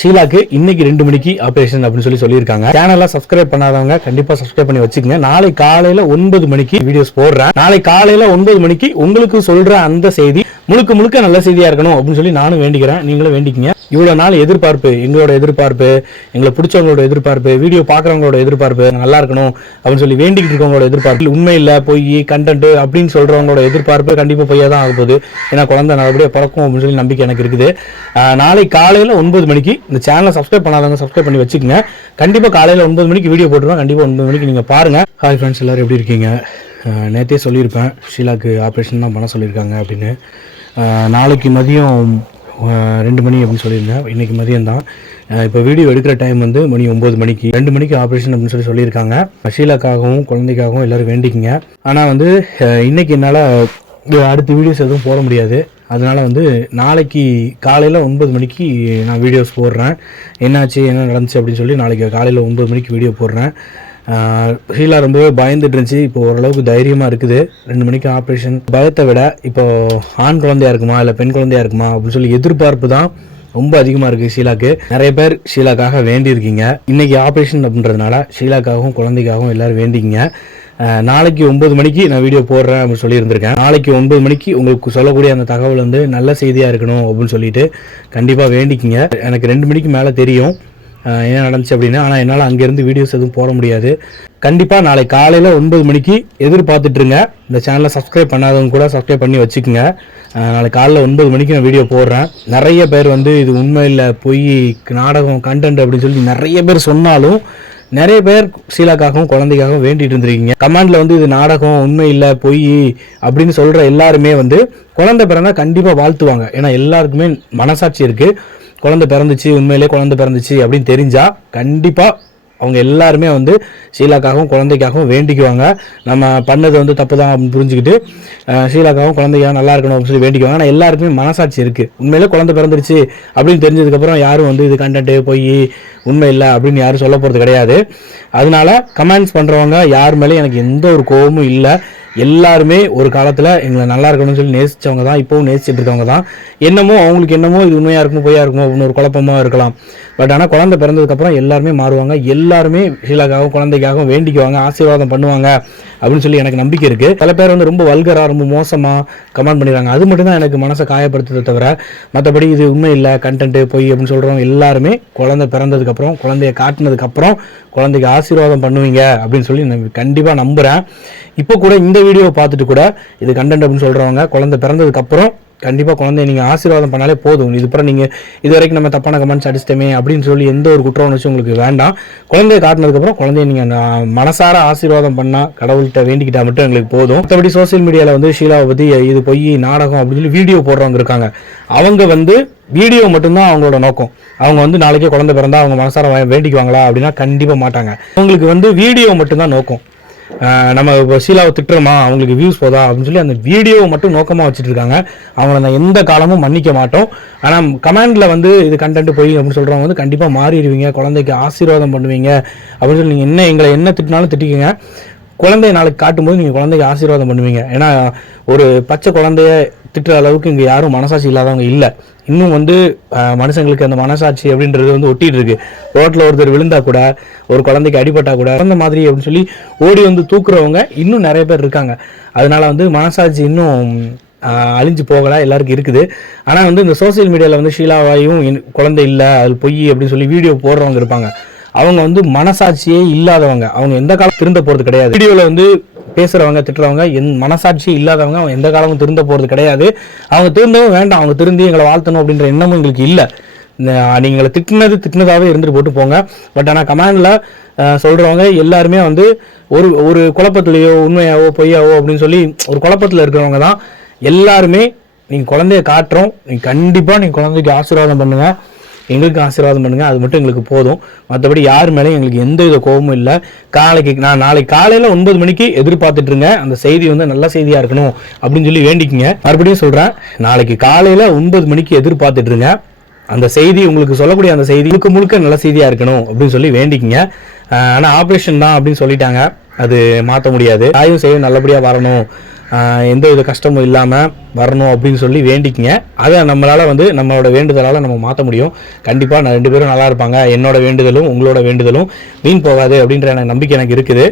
ஷீலாக்கு இன்னைக்கு ரெண்டு மணிக்கு ஆபரேஷன் அப்படின்னு சொல்லி சொல்லியிருக்காங்க. சேனலை சப்ஸ்கிரைப் பண்ணாதவங்க கண்டிப்பா சப்ஸ்கிரைப் பண்ணி வச்சுக்கோங்க. நாளை காலையில ஒன்பது மணிக்கு வீடியோஸ் போடுறேன். நாளை காலையில ஒன்பது மணிக்கு உங்களுக்கு சொல்ற அந்த செய்தி முழுக்க முழுக்க நல்ல செய்தியா இருக்கணும் அப்படின்னு சொல்லி நானும் வேண்டிக்கிறேன். நீங்களும் வேண்டிக்கங்க. இவ்வளவு நாள் எதிர்பார்ப்பு எங்களோட எதிர்பார்ப்பு எங்களை பிடிச்சவங்களோட எதிர்பார்ப்பு வீடியோ பாக்குறவங்களோட எதிர்பார்ப்பு நல்லா இருக்கணும் அப்படின்னு சொல்லி வேண்டிக்கிட்டு இருக்கவங்களோட எதிர்பார்ப்பு. உண்மை இல்ல போய் கண்டென்ட் அப்படின்னு சொல்றவங்களோட எதிர்பார்ப்பு கண்டிப்பா பொய்யா தான் ஆக போகுது. ஏன்னா குழந்தை நல்லபடியாக பிறக்கும் அப்படின்னு சொல்லி நம்பிக்கை எனக்கு இருக்குது. நாளை காலையில ஒன்பது மணிக்கு இந்த சேனலை சப்ஸ்கிரைப் பண்ணாதவங்க சப்ஸ்கிரைப் பண்ணி வச்சுக்கோங்க. கண்டிப்பாக காலையில் ஒன்பது மணிக்கு வீடியோ போட்டுருவோம் கண்டிப்பாக ஒன்பது மணிக்கு நீங்கள் பாருங்கள் ஹாய் ஃப்ரெண்ட்ஸ் எல்லோரும் எப்படி இருக்கீங்க? நேற்றே சொல்லியிருப்பேன். ஷீலாக்கு ஆப்ரேஷன் தான் பண்ண சொல்லியிருக்காங்க அப்படின்னு. நாளைக்கு மதியம் ரெண்டு மணி அப்படின்னு சொல்லியிருந்தேன். இன்றைக்கி மதியம் தான். இப்போ வீடியோ எடுக்கிற டைம் வந்து மணி ஒம்பது மணிக்கு. ரெண்டு மணிக்கு ஆப்ரேஷன் அப்படின்னு சொல்லி சொல்லியிருக்காங்க. ஷீலாக்காகவும் குழந்தைக்காகவும் எல்லோரும் வேண்டிக்கிங்க. ஆனால் வந்து இன்றைக்கி என்னால் அடுத்த வீடியோஸ் எதுவும் போட முடியாது. அதனால் வந்து நாளைக்கு காலையில் ஒன்பது மணிக்கு நான் வீடியோஸ் போடுறேன். என்னாச்சு என்ன நடந்துச்சு அப்படின்னு சொல்லி நாளைக்கு காலையில் ஒன்பது மணிக்கு வீடியோ போடுறேன். ஷீலா ரொம்பவே பயந்துட்டு இருந்துச்சு. இப்போ ஓரளவுக்கு தைரியமாக இருக்குது. ரெண்டு மணிக்கு ஆப்ரேஷன் பயத்தை விட இப்போ ஆண் குழந்தையா இருக்குமா இல்லை பெண் குழந்தையா இருக்குமா அப்படின்னு சொல்லி எதிர்பார்ப்பு தான் ரொம்ப அதிகமாக இருக்குது ஷீலாக்கு. நிறைய பேர் ஷீலாக்காக வேண்டியிருக்கீங்க. இன்னைக்கு ஆப்ரேஷன் அப்படின்றதுனால ஷீலாக்காகவும் குழந்தைக்காகவும் எல்லோரும் வேண்டிக்கிங்க. நாளைக்கு ஒன்பது மணிக்கு நான் வீடியோ போடுறேன் அப்படின்னு சொல்லியிருந்திருக்கேன். நாளைக்கு ஒன்பது மணிக்கு உங்களுக்கு சொல்லக்கூடிய அந்த தகவல் வந்து நல்ல செய்தியாக இருக்கணும் அப்படின்னு சொல்லிட்டு கண்டிப்பாக வேண்டிக்கிங்க. எனக்கு ரெண்டு மணிக்கு மேலே தெரியும். என்ன நடந்துச்சு அப்படின்னா. ஆனால் என்னால் அங்கேருந்து வீடியோஸ் எதுவும் போட முடியாது. கண்டிப்பாக நாளை காலையில் ஒன்பது மணிக்கு எதிர்பார்த்துட்ருங்க. இந்த சேனலை சப்ஸ்கிரைப் பண்ணாதவங்க கூட சப்ஸ்கிரைப் பண்ணி வச்சுக்கோங்க. நாளை காலைல ஒன்பது மணிக்கு நான் வீடியோ போடுறேன். நிறைய பேர் வந்து இது உண்மையில் போய் நாடகம் கண்டென்ட் அப்படின்னு சொல்லி நிறைய பேர் சொன்னாலும் நிறைய பேர் ஷீலாக்காகவும் குழந்தைக்காகவும் வேண்டிட்டு இருந்திருக்கீங்க. கமெண்ட்ல வந்து இது நாடகம் உண்மை இல்லை பொய் அப்படின்னு சொல்ற எல்லாருமே வந்து குழந்தை பிறந்தா கண்டிப்பா வாழ்த்துவாங்க. ஏன்னா எல்லாருக்குமே மனசாட்சி இருக்கு. குழந்தை பிறந்துச்சு உண்மையிலே குழந்தை பிறந்துச்சு அப்படின்னு தெரிஞ்சா கண்டிப்பா அவங்க எல்லாருமே வந்து ஷீலாக்காகவும் குழந்தைக்காகவும் வேண்டிக்குவாங்க. நம்ம பண்ணது வந்து தப்பு தான் அப்படின்னு புரிஞ்சுக்கிட்டு ஷீலாக்காகவும் குழந்தைக்காகவும் நல்லா இருக்கணும் அப்படின்னு சொல்லி வேண்டிக்குவாங்க. ஆனால் எல்லாருக்குமே மனசாட்சி இருக்குது உண்மையிலே குழந்தை பிறந்துருச்சு அப்படின்னு தெரிஞ்சதுக்கப்புறம் யாரும் வந்து இது கண்டென்ட்டு போய் உண்மை இல்லை அப்படின்னு யாரும் சொல்ல போகிறது கிடையாது. அதனால கமெண்ட்ஸ் பண்ணுறவங்க யார் மேலேயும் எனக்கு எந்த ஒரு கோபமும் இல்லை. எல்லாருமே ஒரு காலத்தில் எங்களை நல்லா இருக்கணும்னு சொல்லி நேசித்தவங்க தான் இப்போவும் நேசிச்சுட்டு இருக்கவங்க தான். என்னமோ அவங்களுக்கு என்னமோ இது உண்மையாக இருக்குமோ பொய்யா இருக்குமோ அப்படின்னு ஒரு குழப்பமாக இருக்கலாம். பட் ஆனால் குழந்தை பிறந்ததுக்கப்புறம் எல்லாருமே மாறுவாங்க. எல்லாருமே ஷீலாக்காகவும் குழந்தைக்காகவும் வேண்டிக்குவாங்க ஆசீர்வாதம் பண்ணுவாங்க. அப்படின்னு சொல்லி எனக்கு நம்பிக்கை இருக்குது பல பேர் வந்து ரொம்ப வல்கரா ரொம்ப மோசமாக கமெண்ட் பண்ணிடுறாங்க. அது மட்டும் தான் எனக்கு மனசை காயப்படுத்துறதை தவிர மற்றபடி இது உண்மை இல்லை கண்டென்ட்டு பொய் அப்படின்னு சொல்கிறவங்க எல்லாருமே குழந்தை பிறந்ததுக்கப்புறம் குழந்தைய காட்டினதுக்கப்புறம் குழந்தைக்கு ஆசீர்வாதம் பண்ணுவீங்க அப்படின்னு சொல்லி நான் கண்டிப்பாக நம்புகிறேன் இப்போ கூட இந்த வீடியோவை பார்த்துட்டு கூட இது கண்டென்ட் அப்படின்னு சொல்கிறவங்க குழந்தை பிறந்ததுக்கப்புறம் கண்டிப்பாக குழந்தை நீங்கள் ஆசீர்வாதம் பண்ணாலே போதும். இது நீங்கள் இது வரைக்கும் நம்ம தப்பான கமெண்ட்ஸ் அடிச்சிட்டமே அப்படின்னு சொல்லி எந்த ஒரு குற்ற உணர்ச்சி உங்களுக்கு வேண்டாம். குழந்தைய காட்டினதுக்கப்புறம் குழந்தைய நீங்கள் மனசார ஆசீர்வாதம் பண்ணால் கடவுள்கிட்ட வேண்டிக்கிட்டா மட்டும் எங்களுக்கு போதும். மற்றபடி சோஷியல் மீடியாவில் வந்து ஷீலாவை பற்றி இது பொய் நாடகம் அப்படின்னு சொல்லி வீடியோ போடுறவங்க இருக்காங்க. அவங்க வந்து வீடியோ மட்டும்தான் அவங்களோட நோக்கம். அவங்க வந்து நாளைக்கே குழந்தை பிறந்தா அவங்க மனசார வேண்டிக்குவாங்களா அப்படின்னா கண்டிப்பாக மாட்டாங்க. அவங்களுக்கு வந்து வீடியோ மட்டும்தான் நோக்கம். நம்ம இப்போ ஷீலாவை திட்டுறோமா? அவங்களுக்கு வியூஸ் போதா? அப்படின்னு சொல்லி அந்த வீடியோவை மட்டும் நோக்கமாக வச்சுட்டு இருக்காங்க. அவங்கள நான் எந்த காலமும் மன்னிக்க மாட்டோம். ஆனால் கமெண்டில் வந்து இது கண்டென்ட் போய் அப்படின்னு சொல்கிறவங்க வந்து கண்டிப்பாக மாறிடுவீங்க. குழந்தைக்கு ஆசீர்வாதம் பண்ணுவீங்க. அப்படின்னு சொல்லி நீங்கள் என்ன எங்களை என்ன திட்டினாலும் திட்டிக்கங்க. குழந்தைய நாளைக்கு காட்டும்போது நீங்கள் குழந்தைக்கு ஆசீர்வாதம் பண்ணுவீங்க. ஏன்னா ஒரு பச்சை குழந்தைய திட்டுற அளவுக்கு இங்கே யாரும் மனசாட்சி இல்லாதவங்க இல்லை. இன்னும் வந்து மனுஷங்களுக்கு அந்த மனசாட்சி அப்படின்றது வந்து ஒட்டிட்டு இருக்கு ரோட்டில் ஒருத்தர் விழுந்தா கூட ஒரு குழந்தைக்கு அடிபட்டா கூட அந்த மாதிரி அப்படின்னு சொல்லி ஓடி வந்து தூக்குறவங்க இன்னும் நிறைய பேர் இருக்காங்க. அதனால வந்து மனசாட்சி இன்னும் அழிஞ்சு போகலை எல்லாருக்கும் இருக்குது. ஆனால் வந்து இந்த சோஷியல் மீடியாவில் வந்து ஷீலாவாயும் இன்- குழந்தை இல்லை அது பொய் அப்படின்னு சொல்லி வீடியோ போடுறவங்க இருப்பாங்க. அவங்க வந்து மனசாட்சியே இல்லாதவங்க. அவங்க எந்த காலம் திருந்த போறது கிடையாது. வீடியோவில் வந்து பேசுறவங்க திட்டுறவங்க என் மனசாட்சி இல்லாதவங்க அவங்க எந்த காலமும் திருந்த போறது கிடையாது. அவங்க திருந்தவும் வேண்டாம். அவங்க திருந்தி எங்களை வாழ்த்தணும் அப்படின்ற எண்ணமும் எங்களுக்கு இல்லை. நீங்கள் திட்டினது திட்டினதாகவே இருந்துட்டு போட்டு போங்க. பட் ஆனால் கமெண்டில் சொல்கிறவங்க எல்லாருமே வந்து ஒரு ஒரு குழப்பத்திலேயோ உண்மையாவோ பொய்யாவோ அப்படின்னு சொல்லி ஒரு குழப்பத்தில் இருக்கிறவங்க தான். எல்லாருமே நீங்கள் குழந்தைய காட்டுறோம். நீங்கள் கண்டிப்பாக நீங்கள் குழந்தைக்கு ஆசீர்வாதம் பண்ணுங்கள் எங்களுக்கு ஆசீர்வாதம் பண்ணுங்கள் அது மட்டும் எங்களுக்கு போதும். மற்றபடி யார் மேலேயும் எங்களுக்கு எந்த வித கோபமும் இல்லை. காலைக்கு நான் நாளைக்கு காலையில் ஒன்பது மணிக்கு எதிர்பார்த்துட்ருங்க அந்த செய்தி வந்து நல்ல செய்தியாக இருக்கணும் அப்படின்னு சொல்லி வேண்டிக்கிங்க. மறுபடியும் சொல்கிறேன் நாளைக்கு காலையில் ஒன்பது மணிக்கு எதிர்பார்த்துட்ருங்க அந்த செய்தி உங்களுக்கு சொல்லக்கூடிய அந்த செய்தி முழுக்க முழுக்க நல்ல செய்தியாக இருக்கணும் அப்படின்னு சொல்லி வேண்டிக்கிங்க. ஆனால் ஆப்ரேஷன் தான் அப்படின்னு சொல்லிட்டாங்க. அது மாற்ற முடியாது. ஆய்வு செய்யும் நல்லபடியாக வரணும். எந்த வித கஷ்டமும் இல்லாமல் வரணும் அப்படின்னு சொல்லி வேண்டிக்கங்க. அதை நம்மளால் வந்து நம்மளோட வேண்டுதலால் நம்ம மாற்ற முடியும். கண்டிப்பாக நான் ரெண்டு பேரும் நல்லா இருப்பாங்க. என்னோட வேண்டுதலும் உங்களோட வேண்டுதலும் வீண் போகாது அப்படின்ற எனக்கு நம்பிக்கை எனக்கு இருக்குது.